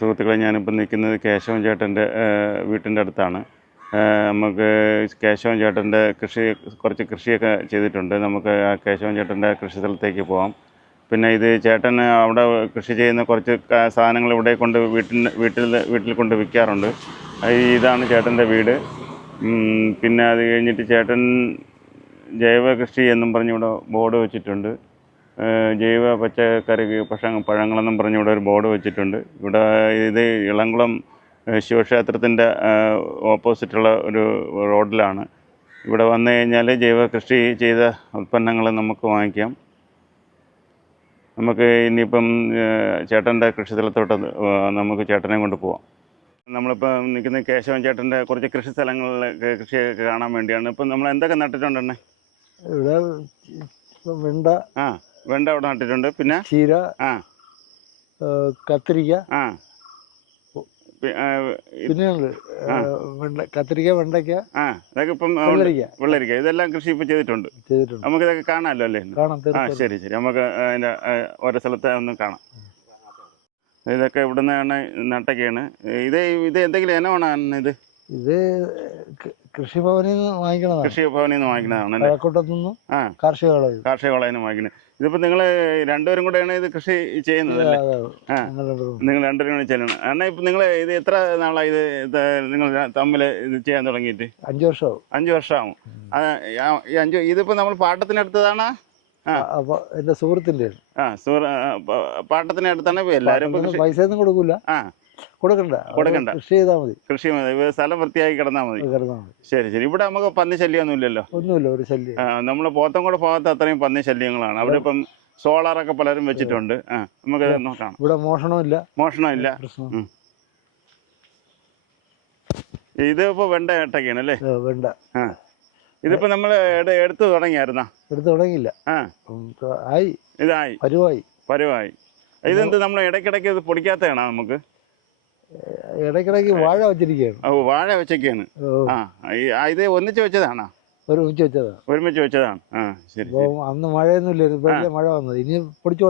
സുഹൃത്തുക്കളെ, ഞാനിപ്പോൾ നിൽക്കുന്നത് കേശവൻ ചേട്ടൻ്റെ വീട്ടിൻ്റെ അടുത്താണ്. നമുക്ക് കേശവൻ ചേട്ടൻ്റെ കുറച്ച് കൃഷിയൊക്കെ ചെയ്തിട്ടുണ്ട്. നമുക്ക് ആ കേശവൻ ചേട്ടൻ്റെ കൃഷി സ്ഥലത്തേക്ക് പോകാം. പിന്നെ ഇത് ചേട്ടൻ അവിടെ കൃഷി ചെയ്യുന്ന കുറച്ച് സാധനങ്ങൾ ഇവിടെ കൊണ്ട് വീട്ടിൽ കൊണ്ട് വിൽക്കാറുണ്ട്. ഇതാണ് ചേട്ടൻ്റെ വീട്. പിന്നെ അത് കഴിഞ്ഞിട്ട് ചേട്ടൻ ജൈവ കൃഷി എന്നും പറഞ്ഞ് ഇവിടെ ബോർഡ് വെച്ചിട്ടുണ്ട്. ജൈവ പച്ചക്കറി പഴങ്ങളെന്നും പറഞ്ഞ് ഇവിടെ ഒരു ബോർഡ് വെച്ചിട്ടുണ്ട്. ഇവിടെ ഇത് ഇളംകുളം ശിവക്ഷേത്രത്തിൻ്റെ ഓപ്പോസിറ്റുള്ള ഒരു റോഡിലാണ്. ഇവിടെ വന്നു കഴിഞ്ഞാൽ ജൈവ കൃഷി ചെയ്ത ഉൽപ്പന്നങ്ങൾ നമുക്ക് വാങ്ങിക്കാം. നമുക്ക് ഇനിയിപ്പം ചേട്ടൻ്റെ കൃഷിസ്ഥലത്തോട്ട് നമുക്ക് ചേട്ടനെ കൊണ്ട് പോവാം. നമ്മളിപ്പോൾ നിൽക്കുന്ന കേശവൻ ചേട്ടൻ്റെ കുറച്ച് കൃഷി സ്ഥലങ്ങളിൽ കൃഷിയൊക്കെ കാണാൻ വേണ്ടിയാണ്. ഇപ്പം നമ്മൾ എന്തൊക്കെ നട്ടിട്ടുണ്ടെന്നെ? ഇവിടെ വെണ്ട അവിടെ നട്ടിട്ടുണ്ട്. പിന്നെ ചീര, കത്തിരിക്ക, പിന്നെ കത്തിരിക്ക, വെണ്ടയ്ക്ക, ഇതൊക്കെ ഇപ്പം വെള്ളരിക്ക, ഇതെല്ലാം കൃഷി ഇപ്പം ചെയ്തിട്ടുണ്ട്. നമുക്ക് ഇതൊക്കെ കാണാമല്ലോ അല്ലേ? ശരി. നമുക്ക് അതിൻ്റെ ഓരോ സ്ഥലത്തെ ഒന്ന് കാണാം. ഇതൊക്കെ ഇവിടെ നിന്നാണ് നട്ടൊക്കെയാണ്. ഇത് എന്തെങ്കിലും ഇനമാണ് ഇത്? കൃഷിഭവനിൽ നിന്ന് വാങ്ങിക്കുന്നതാണ്. കാർഷിക കോളേജിൽ നിന്ന് വാങ്ങിക്കുന്നത്. ഇതിപ്പോൾ നിങ്ങൾ രണ്ടുപേരും കൂടെയാണ് ഇത് കൃഷി ചെയ്യുന്നത്? നിങ്ങൾ രണ്ടുപേരും കൂടെ ചെയ്യണം. എന്നാൽ ഇപ്പം നിങ്ങൾ ഇത് എത്ര നാളായി ഇത് നിങ്ങൾ തമ്മിൽ ഇത് ചെയ്യാൻ തുടങ്ങിയിട്ട്? 5 വർഷമാവും. ഇതിപ്പോൾ നമ്മൾ പാട്ടത്തിനെടുത്തതാണ്? എന്റെ സുഹൃത്തിന്റെ പാട്ടത്തിനടുത്താണ്. എല്ലാവരും പൈസ ഒന്നും കൊടുക്കണ്ട, കൃഷി ചെയ്താൽ മതി. സ്ഥലം വൃത്തിയാക്കി കിടന്നാൽ മതി. ശരി. ഇവിടെ നമുക്ക് പന്നി ശല്യമൊന്നും ഇല്ലല്ലോ? ഒന്നുമില്ല, ഒരു ശല്യം. നമ്മള് പോത്തൻകോട് ഭാഗത്ത് അത്രയും പന്നി ശല്യങ്ങളാണ്. അവിടെ ഇപ്പം സോളാറൊക്കെ പലരും വെച്ചിട്ടുണ്ട്. നമുക്ക് നോക്കാം. ഇവിടെ മോഷണമില്ല. ഇതിപ്പോ വെണ്ട ഏട്ടൊക്കെയാണ് അല്ലേ? വെണ്ട. ഇതിപ്പോ നമ്മള് എടുത്തു തുടങ്ങിയായിരുന്നാ? തുടങ്ങിയില്ല. ഇതായി പരുവായി. ഇതെന്ത് നമ്മൾ ഇടയ്ക്കിടയ്ക്ക് ഇത് പൊടിക്കാത്തതാണോ? നമുക്ക് ഇടയ്ക്കിടയ്ക്ക് വാഴ വെച്ചിരിക്കുകയാണ്. വാഴ വെച്ചൊക്കെയാണ്. ഇത് ഒന്നിച്ച് വെച്ചതാണോ? ഒരുമിച്ച് വെച്ചതാണ്. ശരി. അന്ന് മഴയൊന്നുമില്ല, മഴ വന്നത് ഇനി പൊടിച്ചു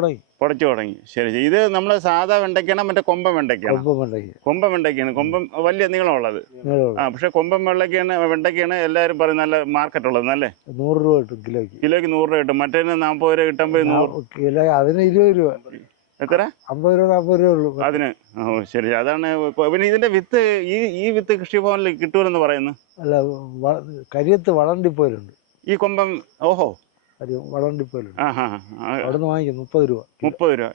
തുടങ്ങി. ശരി. ഇത് നമ്മള് സാധാ വെണ്ടയ്ക്കാണ്, മറ്റേ കൊമ്പൻ വെണ്ടയ്ക്കാണ്? കൊമ്പൻ വെണ്ടയ്ക്കാണ്. കൊമ്പൻ വലിയ നീളമുള്ളത്. പക്ഷെ കൊമ്പൻ വെണ്ടയ്ക്കാണ് എല്ലാവരും പറയും നല്ല മാർക്കറ്റ് ഉള്ളത്. അല്ലേ? 100 രൂപ കിട്ടും. കിലോയ്ക്ക് 100 രൂപ കിട്ടും. മറ്റേ 40 രൂപ കിട്ടുമ്പോ 100 അതിന് 20 രൂപ. എത്ര? 50 രൂപ 40 രൂപ ഉള്ളൂ അതിന്. ശരി. അതാണ്. പിന്നെ ഇതിന്റെ വിത്ത് ഈ വിത്ത് കൃഷിഭവനിൽ കിട്ടുമെന്ന് പറയുന്നു. അല്ല, കരിയത്ത് വളണ്ടിപ്പോയിലുണ്ട് ഈ കൊമ്പം. ഓഹോ, വളണ്ടിപ്പോയിലുണ്ട്. അവിടെ നിന്ന് വാങ്ങിക്കും 30 രൂപ.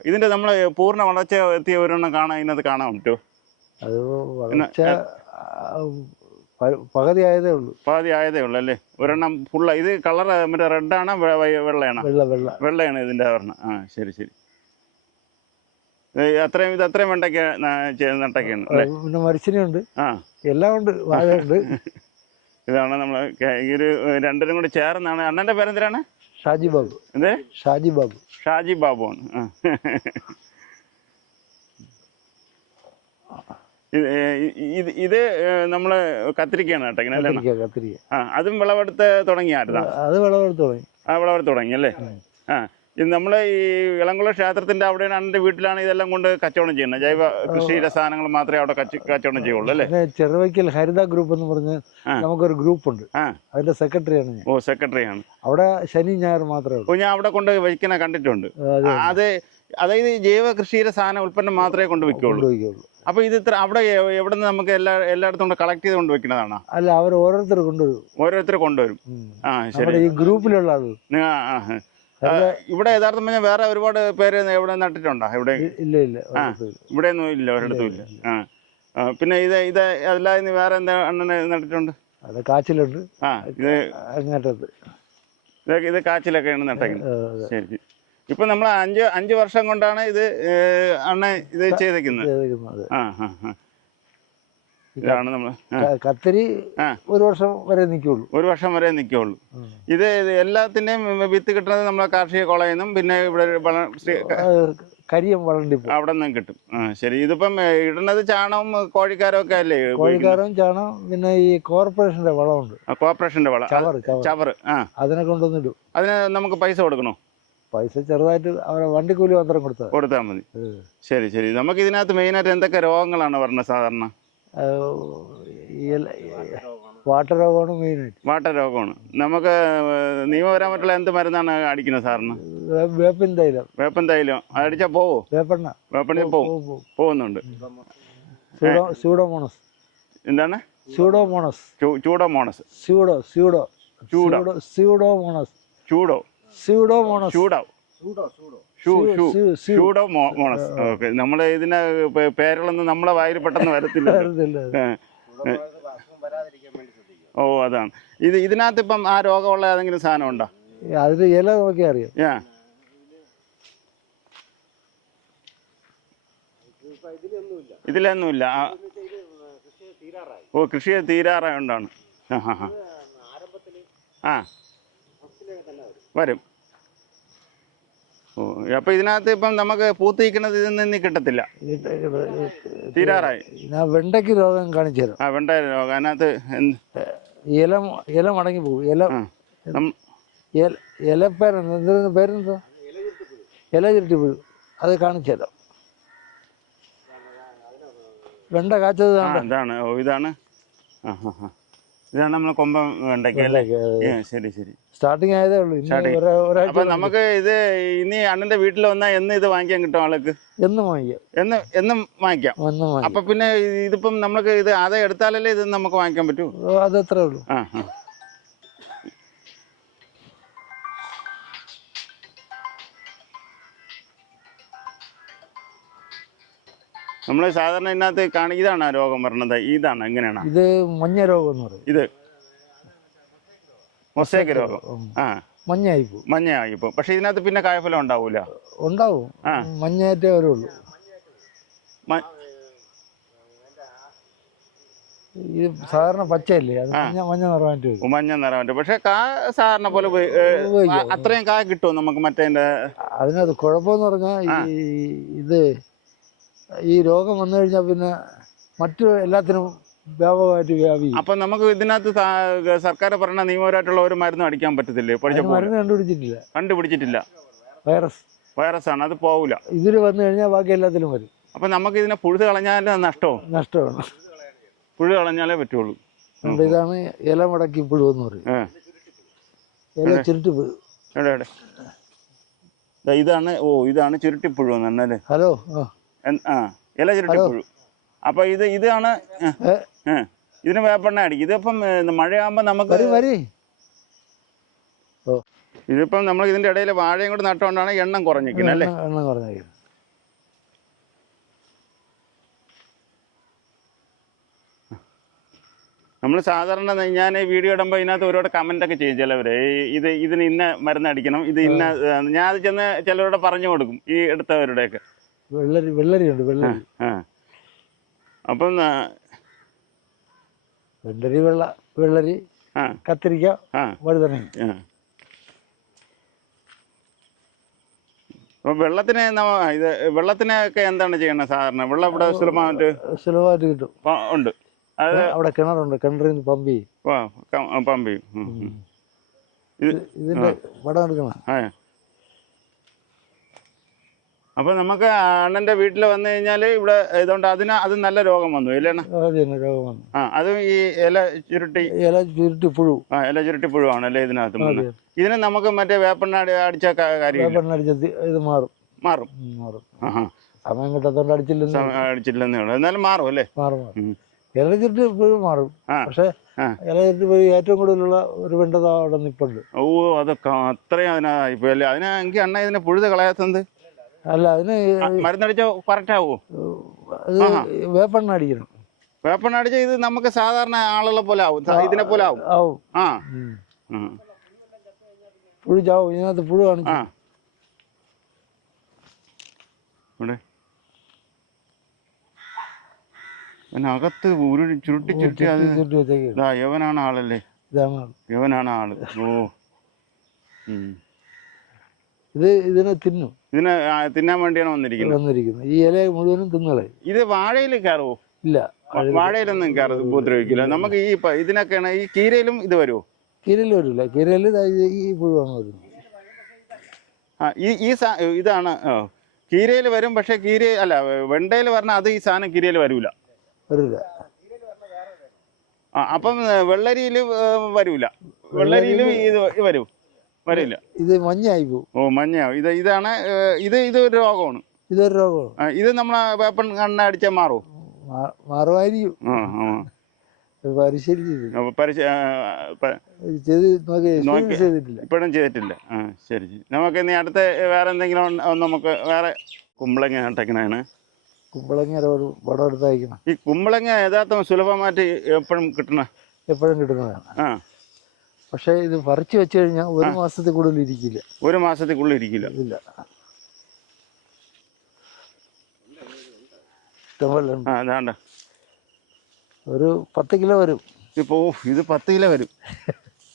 ഇതിന്റെ നമ്മള് പൂർണ്ണ വളർച്ച എത്തിയ ഒരെണ്ണം ഇതിനകത്ത് കാണാൻ പറ്റുമോ? അത് വളർച്ച പകുതി ആയതേ ഉള്ളൂ അല്ലേ? ഒരെണ്ണം ഫുള്ള. ഇത് കളർ മറ്റേ റെഡാണോ വെള്ളയാണോ? വെള്ളയാണ് ഇതിന്റെ ഒരെണ്ണം. ശരി. അത്രയും വെണ്ടയ്ക്ക നട്ടൊക്കെയാണ്. പിന്നെ മരിച്ചിനുണ്ട്, എല്ലാം ഉണ്ട്, വാഴയുണ്ട്. ഇതാണ് നമ്മള് ഈ ഒരു രണ്ടിനും കൂടി ചേർന്നാണ്. അണ്ണന്റെ പേരെന്തിനാണ്? ഷാജി ബാബു ആണ്. ഇത് നമ്മള് കത്തിരിക്കയാണ് കേട്ടെങ്കിൽ. അതും വിളവെടുത്ത് തുടങ്ങിയായിരുന്നു? അത് വിളവെടുത്ത് തുടങ്ങി അല്ലേ? ഇത് നമ്മള് ഈ ഇളംകുളം ക്ഷേത്രത്തിന്റെ അവിടെയാണ്, അണ്ണന്റെ വീട്ടിലാണ് ഇതെല്ലാം കൊണ്ട് കച്ചവടം ചെയ്യുന്നത്. ജൈവ കൃഷിയുടെ സാധനങ്ങൾ മാത്രമേ അവിടെ കച്ചവടം ചെയ്യുള്ളൂ അല്ലേ? ചെറുവയ്ക്കൽ ഹരിത ഗ്രൂപ്പ് എന്ന് പറഞ്ഞ് നമുക്കൊരു ഗ്രൂപ്പ് ഉണ്ട്. അതിന്റെ സെക്രട്ടറിയാണ് ഞാൻ. സെക്രട്ടറിയാണ്. അവിടെ ശനി ഞായർ മാത്രമേ ഉള്ളൂ. ഞാൻ അവിടെ കൊണ്ട് വയ്ക്കുന്ന കണ്ടിട്ടുണ്ട്. അതായത് ജൈവ കൃഷിയുടെ സാധനം ഉൽപ്പന്നം മാത്രമേ കൊണ്ട് വെക്കുള്ളൂ. അപ്പൊ ഇത് അവിടെ എവിടെ നിന്ന് നമുക്ക് എല്ലായിടത്തും കൊണ്ട് കളക്ട് ചെയ്ത് കൊണ്ട് വെക്കുന്നതാണോ? അല്ല, അവർ ഓരോരുത്തർ കൊണ്ടുവരും. ശരി. ഈ ഗ്രൂപ്പിലുള്ള ആള്. ഇവിടെ യഥാർത്ഥം പറഞ്ഞാൽ വേറെ ഒരുപാട് പേര് എവിടെ നട്ടിട്ടുണ്ടോ? ഇവിടെ ഇല്ല. ഇവിടെ ഒന്നും ഇല്ല, ഒരിടത്തും ഇല്ല. പിന്നെ ഇത് അതല്ലാതെ വേറെ എന്താ അണ്ണനെ നട്ടിട്ടുണ്ട്? കാച്ചിലുണ്ട്. ഇത് കാച്ചിലൊക്കെയാണ് നട്ടേക്കുന്നത്. ശരി. ഇപ്പൊ നമ്മൾ 5 വർഷം കൊണ്ടാണ് ഇത് അണ്ണ ഇത് ചെയ്തേക്കുന്നത്. ഇതാണ് നമ്മള് കത്തിരി 1 വർഷം വരെ നിൽക്കുള്ളൂ. ഇത് എല്ലാത്തിന്റെയും വിത്ത് കിട്ടുന്നത് നമ്മളെ കാർഷിക കോളേജിൽ നിന്നും പിന്നെ ഇവിടെ കരിയം വളണ്ടിപ്പോ അവിടെ നിന്നും കിട്ടും. ശരി. ഇതിപ്പം ഇടുന്നത് ചാണകം കോഴിക്കാരം ഒക്കെ അല്ലേ? കോഴിക്കാരവും ചാണകം, പിന്നെ ഈ കോർപ്പറേഷന്റെ വളമുണ്ട്. കോർപ്പറേഷന്റെ വളം, ചവറ്. അതിനെ കൊണ്ടുവന്നിടും. അതിന് നമുക്ക് പൈസ കൊടുക്കണോ? പൈസ ചെറുതായിട്ട് അവരെ വണ്ടിക്കൂലി മാത്രം കൊടുത്താൽ മതി. ശരി ശരി. നമുക്ക് ഇതിനകത്ത് മെയിനായിട്ട് എന്തൊക്കെ രോഗങ്ങളാണ് പറഞ്ഞത് സാധാരണ? വാട്ടർ രോഗമാണ് മെയിനായിട്ട്. വാട്ടർ രോഗമാണ്. നമുക്ക് നിയമപരമായിട്ടുള്ള എന്ത് മരുന്നാണ് അടിക്കുന്നത് സാറിന്? വേപ്പിൻ തൈലം. വേപ്പൻ തൈലം അടിച്ചാൽ പോവോ? വേപ്പെണ്ണ പോകുന്നുണ്ട്. സ്യൂഡോമോണസ്. എന്താണ്? സ്യൂഡോമോണസ്. ചൂഡോമോണസ്. സ്യൂഡോമോണസ്. ഷൂഡോമോണസ്. ഓക്കെ. നമ്മളെ ഇതിന്റെ പേരുകളൊന്നും നമ്മളെ വായിൽ പെട്ടെന്ന് വരത്തില്ല. ഓ, അതാണ്. ഇതിനകത്ത് ഇപ്പം ആ രോഗമുള്ള ഏതെങ്കിലും സാധനം ഉണ്ടോ? അതിന് ഇല നോക്കി അറിയാം. ഇതിലൊന്നുമില്ല. ഓ, കൃഷി തീരാറായോണ്ടാണ്. ആ വരും. ഓ, അപ്പൊ ഇതിനകത്ത് ഇപ്പം നമുക്ക് പൂത്തിരിക്കുന്നത് ഇതിൽ നിന്ന് കിട്ടത്തില്ല, തീരാറായി. വെണ്ടയ്ക്ക് രോഗം കാണിച്ചു തരാം. ആ, വെണ്ട രോഗം. അതിനകത്ത് ഇല മടങ്ങി പോകും. പേരെന്താ? ഇല ചുരുട്ടി വീഴും. അത് കാണിച്ചു തരാം. വെണ്ട കാച്ചത് ഇതാണ്. ഓ, ഇതാണ്. ഇതാണ് നമ്മളെ കൊമ്പൻ വെണ്ടയ്ക്ക അല്ലേ? ശരി ശരി. സ്റ്റാർട്ടിങ് ആയതേ ഉള്ളൂ. അപ്പൊ നമുക്ക് ഇത് ഇനി അണ്ണന്റെ വീട്ടിൽ വന്നാൽ എന്ന് ഇത് വാങ്ങിക്കാൻ കിട്ടും ആൾക്ക്? എന്നും വാങ്ങിക്കാം. എന്നും വാങ്ങിക്കാം. അപ്പൊ പിന്നെ ഇതിപ്പം നമുക്ക് ഇത് ആദായം എടുത്താലല്ലേ ഇത് നമുക്ക് വാങ്ങിക്കാൻ പറ്റൂ? അതത്രേ ഉള്ളൂ. നമ്മൾ സാധാരണ ഇതിനകത്ത് ഇതാണ് രോഗം പറഞ്ഞത്. ഇതാണ് എങ്ങനെയാണ്? ഇത് മഞ്ഞ രോഗം എന്ന് പറയും. ഇത് മൊസൈക്ക് രോഗം. മഞ്ഞയായിപ്പോ. പക്ഷെ ഇതിനകത്ത് പിന്നെ കായ്ഫലം ഉണ്ടാവൂല? ഉണ്ടാവും. മഞ്ഞയായിട്ടേ വരുള്ളൂ. ഇത് സാധാരണ പച്ചയല്ലേ, അത് മഞ്ഞ നിറമായിട്ട് വരും. മഞ്ഞ നിറമായിട്ട്. പക്ഷെ സാധാരണ പോലെ അത്രയും കായ കിട്ടുമോ നമുക്ക് മറ്റേ? അതിനകത്ത് കുഴപ്പമെന്ന് പറഞ്ഞാൽ ഇത് ഈ രോഗം വന്നു കഴിഞ്ഞാൽ പിന്നെ മറ്റു എല്ലാത്തിനും വ്യാപകമായിട്ട് വ്യാപിക്കും. അപ്പൊ നമുക്ക് ഇതിനകത്ത് സർക്കാർ പറഞ്ഞ നിയമപരമായിട്ടുള്ള ഒരു മരുന്നും അടിക്കാൻ പറ്റത്തില്ലേ? മരുന്ന് കണ്ടുപിടിച്ചിട്ടില്ല. വൈറസ് ആണ്, അത് പോവില്ല. ഇതിൽ വന്നു കഴിഞ്ഞാൽ ബാക്കി എല്ലാത്തിലും വരും. അപ്പൊ നമുക്ക് ഇതിനെ പുഴുത് കളഞ്ഞാലേ നഷ്ടമാണ്. പുഴു കളഞ്ഞാലേ പറ്റുള്ളൂ. ഇതാണ് ഇല മുടക്കി പുഴു എന്ന് പറയും. ഇല ചുരുട്ടിപ്പുഴു. ഇതാണ്. ഓ, ഇതാണ് ചുരുട്ടിപ്പുഴു എന്നല്ലേ? ഹലോ. ഇല ചുരുട്ടിപ്പുഴു. അപ്പൊ ഇതാണ്. ഇതിന് വേപ്പെണ്ണ അടിക്കും. ഇതിപ്പം മഴയാകുമ്പോ നമുക്ക് ഇതിപ്പം നമ്മൾ ഇതിന്റെ ഇടയിൽ വാഴയും കൂടെ നട്ടുകൊണ്ടാണ് എണ്ണം കുറഞ്ഞിരിക്കുന്നത് അല്ലേ? എണ്ണം കുറഞ്ഞിരിക്കുന്നത്. നമ്മൾ സാധാരണ ഞാൻ വീഡിയോ ഇടുമ്പോൾ ഇതിനകത്ത് ഒരുപാട് കമന്റ് ഒക്കെ ചെയ്യും ചിലവര്. ഇതിന് ഇന്ന മരുന്ന് അടിക്കണം, ഇത് ഇന്ന. ഞാൻ അത് ചെന്ന് ചിലരോട് പറഞ്ഞു കൊടുക്കും, ഈ എടുത്തവരുടെയൊക്കെ. വെള്ളരിയുണ്ട്. അപ്പം വെള്ളരി, കത്തിരിക്ക, വഴുതന. അപ്പൊ വെള്ളത്തിനൊക്കെ എന്താണ് ചെയ്യണത് സാധാരണ? വെള്ളം ഇവിടെ സുലഭമായിട്ട് കിട്ടും. ഉണ്ട്. അവിടെ കിണറുണ്ട്. കിണറിൽ നിന്ന് പമ്പ് ചെയ്യും. ഇതിന്റെ പടം എടുക്കണം. അപ്പൊ നമുക്ക് അണ്ണന്റെ വീട്ടിൽ വന്നു കഴിഞ്ഞാല് ഇവിടെ ഇതുകൊണ്ട് അത് നല്ല രോഗം വന്നു ഇല്ലേ? രോഗം വന്നു. അത് ഈ ഇല ചുരുട്ടിപ്പുഴു. ഇല ചുരുട്ടിപ്പുഴുവാണ് അല്ലേ ഇതിനകത്ത്? ഇതിന് നമുക്ക് മറ്റേ വേപ്പെണ്ണ അടിച്ച കാര്യം ഇത് മാറും. സമയം കിട്ടാത്തോണ്ട് അടിച്ചില്ലെന്നേ ഉള്ളൂ. എന്നാലും മാറും അല്ലേ? മാറും. ഇല ചുരുട്ടിപ്പുഴു മാറും. പക്ഷെ ഇല ചുരുട്ടിപ്പുഴു ഏറ്റവും കൂടുതലുള്ള ഒരു വെണ്ടത അവിടെ നിപ്പുണ്ട്. ഓ, അതൊക്കെ അത്രയും അതിനായിപ്പോ അല്ലേ? അതിനെങ്കിൽ അണ്ണ ഇതിനെ പുഴുത് കളയാത്തത്? അല്ല, അതിന് മരുന്നടിച്ച കറക്റ്റ് ആവോ? വേപ്പെണ്ണ അടിക്കണം. വേപ്പെണ്ണ അടിച്ച ഇത് നമുക്ക് സാധാരണ ആളുകളെ പോലെ ആവും, ഇതിനെ പോലെ ആവും. പുഴു ചാവും. ഇതിനകത്ത് പുഴു കാണിച്ചു. അകത്ത് ചുരുട്ടി യവനാണ് ആളല്ലേ? യവനാണ് ആള്. ഓ, ഇതിനെ തിന്നും. ഇതിനെ തിന്നാൻ വേണ്ടിയാണ് വന്നിരിക്കുന്നത്. ഈ ഇല മുഴുവനും തിന്നളെ. ഇത് വാഴയിൽ കയറുവോ? ഇല്ല, വാഴയിലൊന്നും കയറും, ഉപദ്രവിക്കില്ല. നമുക്ക് ഇതിനൊക്കെയാണ്. ഈ കീരയിലും ഇത് വരുമോ? കീരയിൽ വരില്ല. കീരയിൽ ഈ പുഴുവാണ് വരുന്നത്. ഇതാണ് കീരയിൽ വരും. പക്ഷേ കീര അല്ല, വെണ്ടയിൽ പറഞ്ഞാൽ അത് ഈ സാധനം കീരയിൽ വരൂല. അപ്പം വെള്ളരിയിൽ വരൂല. വെള്ളരിയിലും ഇത് വരില്ല. ഇത് മഞ്ഞയായി പോകും. ഓ, മഞ്ഞയാവും. ഇതാണ് ഇതൊരു രോഗമാണ്. ഇതൊരു രോഗമാണ്. ഇത് നമ്മളെ വേപ്പൻ കണ്ണ അടിച്ചാൽ മാറുമായിരിക്കും. ഇപ്പോഴും ചെയ്തിട്ടില്ല. ശരി. നമുക്ക് ഇനി അടുത്ത വേറെ എന്തെങ്കിലും നമുക്ക് വേറെ കുമ്പളങ്ങ നട്ടേക്കണാണ്. കുമ്പളങ്ങ വടം എടുത്തയക്കണം. ഈ കുമ്പളങ്ങ യഥാർത്ഥം സുലഭമായിട്ട് എപ്പോഴും കിട്ടുന്നതാണ്. പക്ഷെ ഇത് പറിച്ചു വെച്ച് കഴിഞ്ഞാൽ 1 മാസത്തിൽ കൂടുതൽ ഇരിക്കില്ല. 1 മാസത്തിൽ ഇരിക്കില്ല. ഇല്ല. ഇഷ്ടംപോലെ അതാണ്ട ഒരു 10 കിലോ വരും. ഇത് 10 കിലോ വരും.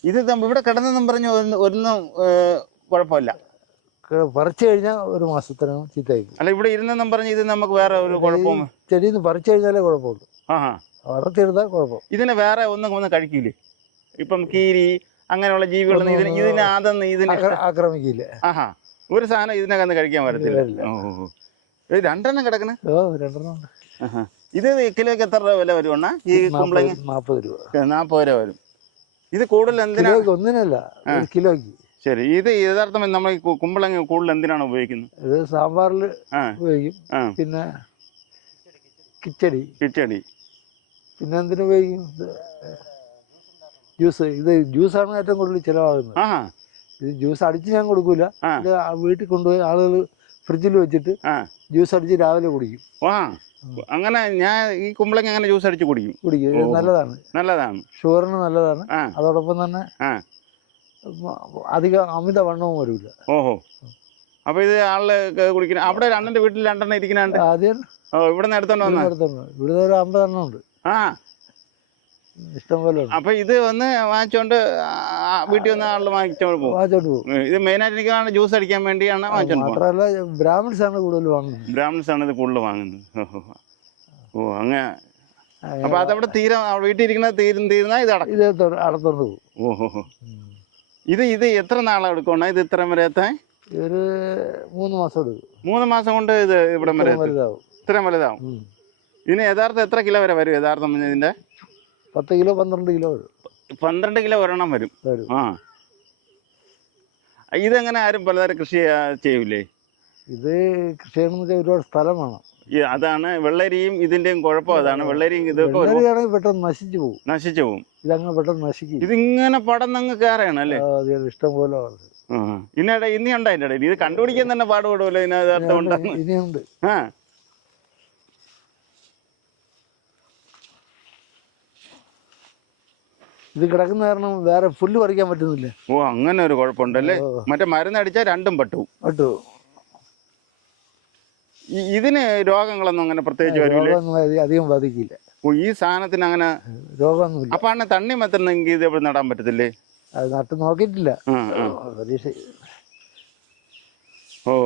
ഇത് ഇവിടെ കിടന്നെന്നും പറഞ്ഞ് ഒന്നും കുഴപ്പമില്ല. പറിച്ചു കഴിഞ്ഞാൽ 1 മാസത്തിനകം ചീത്തയായി. അല്ല, ഇവിടെ ഇരുന്നെന്നും പറഞ്ഞ് ഇത് നമുക്ക് വേറെ ഒരു കുഴപ്പവും. ചെടിയിൽ നിന്ന് പറിച്ചു കഴിഞ്ഞാലേ കുഴപ്പമുള്ളൂ. വളർത്തിയെടുത്താൽ കുഴപ്പം. ഇതിനെ വേറെ ഒന്നും കഴിക്കില്ലേ? ഇപ്പം കീരി അങ്ങനെയുള്ള ജീവികളൊന്നും ഇതിനെ ആക്രമിക്കില്ല. ഒരു സാധനം ഇതിനകത്ത് കഴിക്കാൻ പറ്റത്തില്ല. 2 കിടക്കണ. 2 ഇത് കിലോക്ക് എത്ര രൂപ വില വരുവാണ്? ഈ കുമ്പളങ്ങ 40 രൂപ. 40 രൂപ വരും. ഇത് കൂടുതൽ എന്തിനാണ്? ഒന്നിനല്ല, കിലോയ്ക്ക്. ശരി. ഇത് യഥാർത്ഥം നമ്മൾ ഈ കുമ്പളങ്ങ കൂടുതൽ എന്തിനാണ് ഉപയോഗിക്കുന്നത്? ഇത് സാമ്പാറിൽ ഉപയോഗിക്കും. പിന്നെ കിച്ചടി. പിന്നെ എന്തിനുപയോഗിക്കും? ജ്യൂസാണ് ഏറ്റവും കൂടുതൽ ചിലവാകുന്നത്. ഇത് ജ്യൂസ് അടിച്ച് ഞാൻ കൊടുക്കൂല. ഇത് വീട്ടിൽ കൊണ്ടുപോയി ആളുകൾ ഫ്രിഡ്ജിൽ വെച്ചിട്ട് ജ്യൂസ് അടിച്ച് രാവിലെ കുടിക്കും. അങ്ങനെ ഞാൻ ഈ കുമ്പളങ്ങ അങ്ങനെ ജ്യൂസ് അടിച്ച് കുടിക്കും. ഇത് നല്ലതാണ്. ഷുഗറിന് നല്ലതാണ്. അതോടൊപ്പം തന്നെ അധികം അമിത വണ്ണവും വരില്ല. അപ്പൊ ഇത് ആള് കുടിക്കുന്ന അവിടെ അണ്ണന്റെ വീട്ടിൽ 2 ഇരിക്കുന്നുണ്ട്. ആദ്യം ഇവിടെ നിന്ന് എടുത്തോണ്ട് ഇവിടെ ഒരു 50 എണ്ണം ഉണ്ട്. ഇഷ്ടംപോലെ. അപ്പൊ ഇത് വന്ന് വാങ്ങിച്ചോണ്ട് വീട്ടിൽ വന്ന് ആള് വാങ്ങിച്ചോണ്ട് പോകും. ഇത് മെയിനായിട്ട് എനിക്ക് ജ്യൂസ് അടിക്കാൻ വേണ്ടിയാണ് വാങ്ങിച്ചോണ്ട് പോകുന്നത്. മാത്രമല്ല ബ്രാഹ്മിൻസ് ആണ് കൂടുതൽ വാങ്ങുന്നത്. ബ്രാഹ്മിൻസ് ആണ് ഇത് കൂടുതൽ വാങ്ങുന്നത്. അങ്ങനെ. അപ്പൊ അതവിടെ വീട്ടിൽ ഇരിക്കുന്നത് തീരുന്ന ഇത് അടത്തോണ്ട് പോകും. ഇത് എത്ര നാളെ എടുക്കണം? ഇത് ഇത്ര വരെ എത്താൻ? ഒരു 3 മാസം എടുക്കും. 3 മാസം കൊണ്ട് ഇത് ഇവിടെ വരെ ഇത്രയും വലുതാവും. ഇതിന് യഥാർത്ഥം എത്ര കിലോ വരെ വരും? യഥാർത്ഥം ഇതിന്റെ 10 കിലോ 12 കിലോ വരും. 12 കിലോ ഒരെണ്ണം വരും. ഇതെങ്ങനെ ആരും പലതരം കൃഷി ചെയ്യൂലേ? ഇത് കൃഷി ചെയ്യണമെന്ന് വെച്ചാൽ ഒരുപാട് സ്ഥലം വേണം. അതാണ് വെള്ളരിയും ഇതിന്റെയും കുഴപ്പം. അതാണ് വെള്ളരിയും ഇതൊക്കെ പെട്ടെന്ന് നശിച്ചു പോകും. ഇതങ്ങനെ പെട്ടെന്ന് നശിക്കും. ഇതിങ്ങനെ പടന്നങ്ങ് കയറാണ് അല്ലേ? ഇഷ്ടം പോലെ. ഇനി ഉണ്ട് അതിന്റെ ഇടയിൽ. ഇത് കണ്ടുപിടിക്കാൻ തന്നെ പാടുപെടുമല്ലോ ഇതിനകത്ത്. ഇനിയുണ്ട്. ഇത് കിടക്കുന്ന കാരണം വേറെ പുല്ല് പറിക്കാൻ പറ്റുന്നില്ല. അങ്ങനെ ഒരു കുഴപ്പമുണ്ടല്ലേ? മറ്റേ മരുന്നടിച്ചാൽ 2ഉം പട്ടു. ഇതിന് രോഗങ്ങളൊന്നും അങ്ങനെ പ്രത്യേകിച്ച് വരില്ല. അധികം ബാധിക്കില്ല. ഈ സാധനത്തിന് അങ്ങനെ രോഗമൊന്നുമില്ല. അപ്പൊ അണ്ണ തണ്ണി മത്തന്നെങ്കിൽ ഇത് എവിടെ നടാൻ പറ്റത്തില്ലേ? അത് നട്ട് നോക്കിയിട്ടില്ല.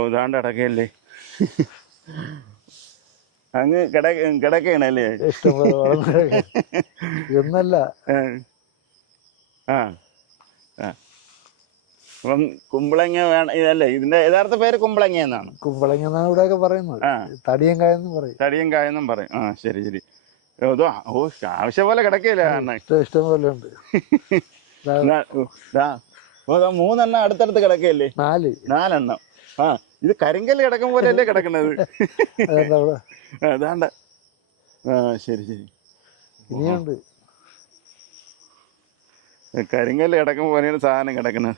ഇതാണ്ട് അടക്കയല്ലേ? അങ്ങ് കിടക്കണല്ലേ? ഇതൊന്നല്ല. അപ്പം കുമ്പളങ്ങ വേണം ഇതല്ലേ? ഇതിന്റെ യഥാർത്ഥ പേര് കുമ്പളങ്ങ എന്നാണ്. കുമ്പളങ്ങ എന്നാണ് ഇവിടെയൊക്കെ പറയുന്നത്. തടിയൻ കായെന്നും പറയും. ശരി. ആവശ്യം പോലെ കിടക്കയില്ല. ഇഷ്ടം പോലെ ഉണ്ട്. 3 എണ്ണം അടുത്തടുത്ത് കിടക്കയല്ലേ? 4 എണ്ണം. ഇത് കരിങ്കല്ല് കിടക്കും പോലെയല്ലേ കിടക്കുന്നത്? അതാണ്ട. ശരി. ഇനിയുണ്ട്. കരിങ്കല്ല് കിടക്കും പോലെയാണ് സാധനം കിടക്കുന്നത്.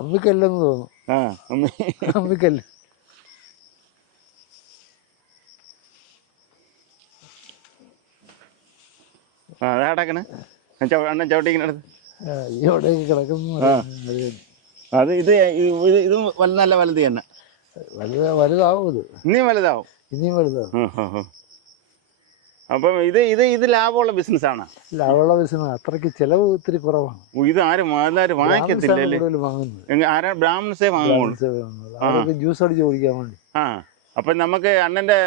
അമ്മിക്കല്ലെന്ന് തോന്നുന്നു. അമ്മിക്കല്ല്. അതാ കിടക്കണേ. അണ്ണൻ ചവിട്ടിക്കിനടുത്ത് അത് ഇത് നല്ല വലുത് തന്നെ. വലുതാവും. ഇനിയും വലുതാവും. അപ്പം ഇത് ലാഭമുള്ള ബിസിനസ്സാണ്. ലാഭമുള്ള ബിസിനസ്. അത്രയ്ക്ക് ചെലവ് ഇത്തിരി കുറവാണ്. ഇത് ആരും വാങ്ങിക്കത്തില്ലല്ലേ? ആരാ? ബ്രാഹ്മിൻസേ വാങ്ങുള്ളൂ. ജ്യൂസ് അടിച്ച് കുടിക്കാൻ വേണ്ടി. അപ്പം നമുക്ക് അണ്ണൻ്റെ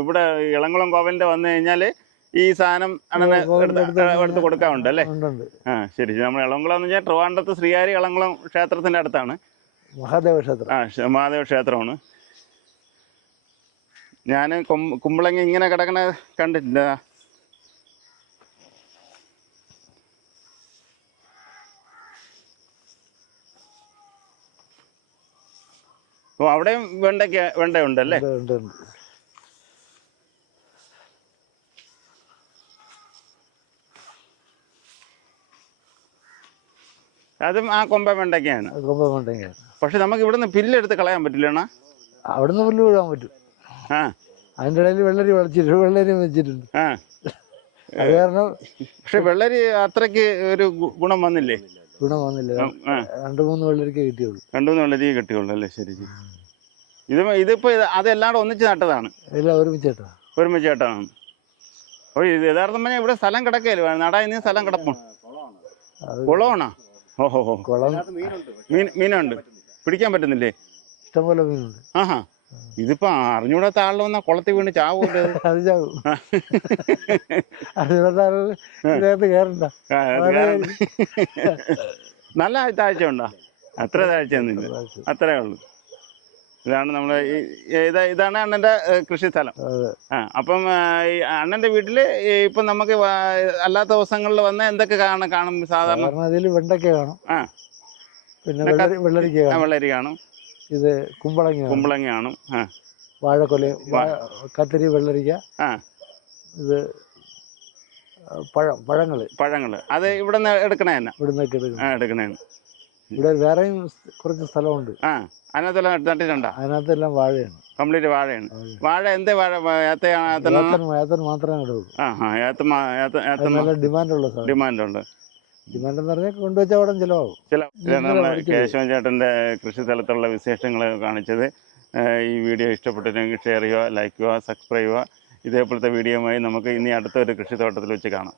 ഇവിടെ ഇളംകുളം കോവലിൻ്റെ വന്നു കഴിഞ്ഞാൽ ഈ സാധനം അണ്ണനെ എടുത്ത് കൊടുക്കാറുണ്ട് അല്ലേ? ശരി. നമ്മൾ ഇളംകുളം എന്ന് വെച്ചാൽ ട്രിവാൻഡ്രത്ത് ശ്രീഹാരി ഇളംകുളം ക്ഷേത്രത്തിൻ്റെ അടുത്താണ്. മഹാദേവ ക്ഷേത്രം. മഹാദേവ ക്ഷേത്രമാണ്. ഞാൻ കുമ്പളങ്ങ ഇങ്ങനെ കിടക്കണ കണ്ടിട്ടില്ല. ഓ, അവിടെയും വെണ്ടയുണ്ടല്ലേ? ഉണ്ട്. അതും ആ കൊമ്പ വെണ്ടയ്ക്കാണ്. പക്ഷെ നമുക്ക് ഇവിടുന്ന് പില്ലെടുത്ത് കളയാൻ പറ്റില്ല. അവിടുന്ന് പുല്ല് വീഴാൻ പറ്റും. ആ, അതിൻ്റെ ഇടയിൽ വെള്ളരി വെച്ചിട്ടുണ്ട്. ആ, അത് കാരണം. പക്ഷെ വെള്ളരി അത്രയ്ക്ക് ഒരു ഗുണം വന്നില്ലേ? ഗുണം വന്നില്ല. 2-3 വെള്ളരിക്കേ കിട്ടിയുള്ളൂ. 2-3 വെള്ളരിക്കേ കിട്ടിയുള്ളൂ അല്ലേ? ശരി. ഇതിപ്പോ അതെല്ലാം കൂടെ ഒന്നിച്ച് നട്ടതാണ്? എല്ലാം ഒരുമിച്ച് നട്ടതാണ്. ഓ, ഇത് യഥാർത്ഥം പറഞ്ഞാൽ ഇവിടെ സ്ഥലം കിടക്കല്ലേ? നടാൻ സ്ഥലം കിടപ്പും. കുളമാണോ? ഓഹോ, മീനുണ്ട്. പിടിക്കാൻ പറ്റുന്നില്ലേ? ഇഷ്ടംപോലെ മീനുണ്ട്. ആഹാ, ഇതിപ്പോ അറിഞ്ഞൂടാത്ത ആളിൽ വന്നാ കുളത്തിൽ വീണ് ചാവൂല്ലേ? അത് ചാവും. നല്ല താഴ്ച ഉണ്ടോ? അത്ര താഴ്ചയൊന്നുമില്ല, അത്രേ ഉള്ളൂ. ഇതാണ് നമ്മളെ ഇതാണ് അണ്ണന്റെ കൃഷിസ്ഥലം. അപ്പം ഈ അണ്ണന്റെ വീട്ടില് ഇപ്പൊ നമുക്ക് അല്ലാത്ത ദിവസങ്ങളിൽ വന്ന എന്തൊക്കെ കാണും സാധാരണ? അതിൽ വെണ്ടയ്ക്ക കാണും. പിന്നെ വെള്ളരി കാണും. ഇത് കുമ്പളങ്ങ കാണും. വാഴക്കൊല, കത്തിരി, വെള്ളരിക്ക. ഇത് പഴങ്ങള്. അത് ഇവിടെ നിന്ന് എടുക്കണേ? എടുക്കണേ. ഇവിടെ വേറെയും കുറച്ച് സ്ഥലമുണ്ട്. അതിനകത്തെല്ലാം നട്ടിട്ടുണ്ടോ? അതിനകത്തെല്ലാം വാഴയാണ്. കംപ്ലീറ്റ് വാഴയാണ്. വാഴ എന്തേ വാഴ? ഏത്തന് മാത്രമേ നടുള്ളൂ. നല്ല ഡിമാൻഡുള്ള സാധനം. ഡിമാൻഡുണ്ട്. ഡിമാൻഡ് എന്ന് പറഞ്ഞാൽ കൊണ്ടുവച്ചാൽ അവിടെ ചിലവാകും. നമ്മളെ കേശവൻ ചേട്ടൻ്റെ കൃഷി സ്ഥലത്തുള്ള വിശേഷങ്ങൾ കാണിച്ചത്. ഈ വീഡിയോ ഇഷ്ടപ്പെട്ടിട്ടുണ്ടെങ്കിൽ ഷെയർ ചെയ്യുക, ലൈക്ക് ചെയ്യുക, സബ്സ്ക്രൈബ് ചെയ്യുക. ഇതേപോലത്തെ വീഡിയോയുമായി നമുക്ക് ഇനി അടുത്തൊരു കൃഷിത്തോട്ടത്തിൽ വെച്ച് കാണാം.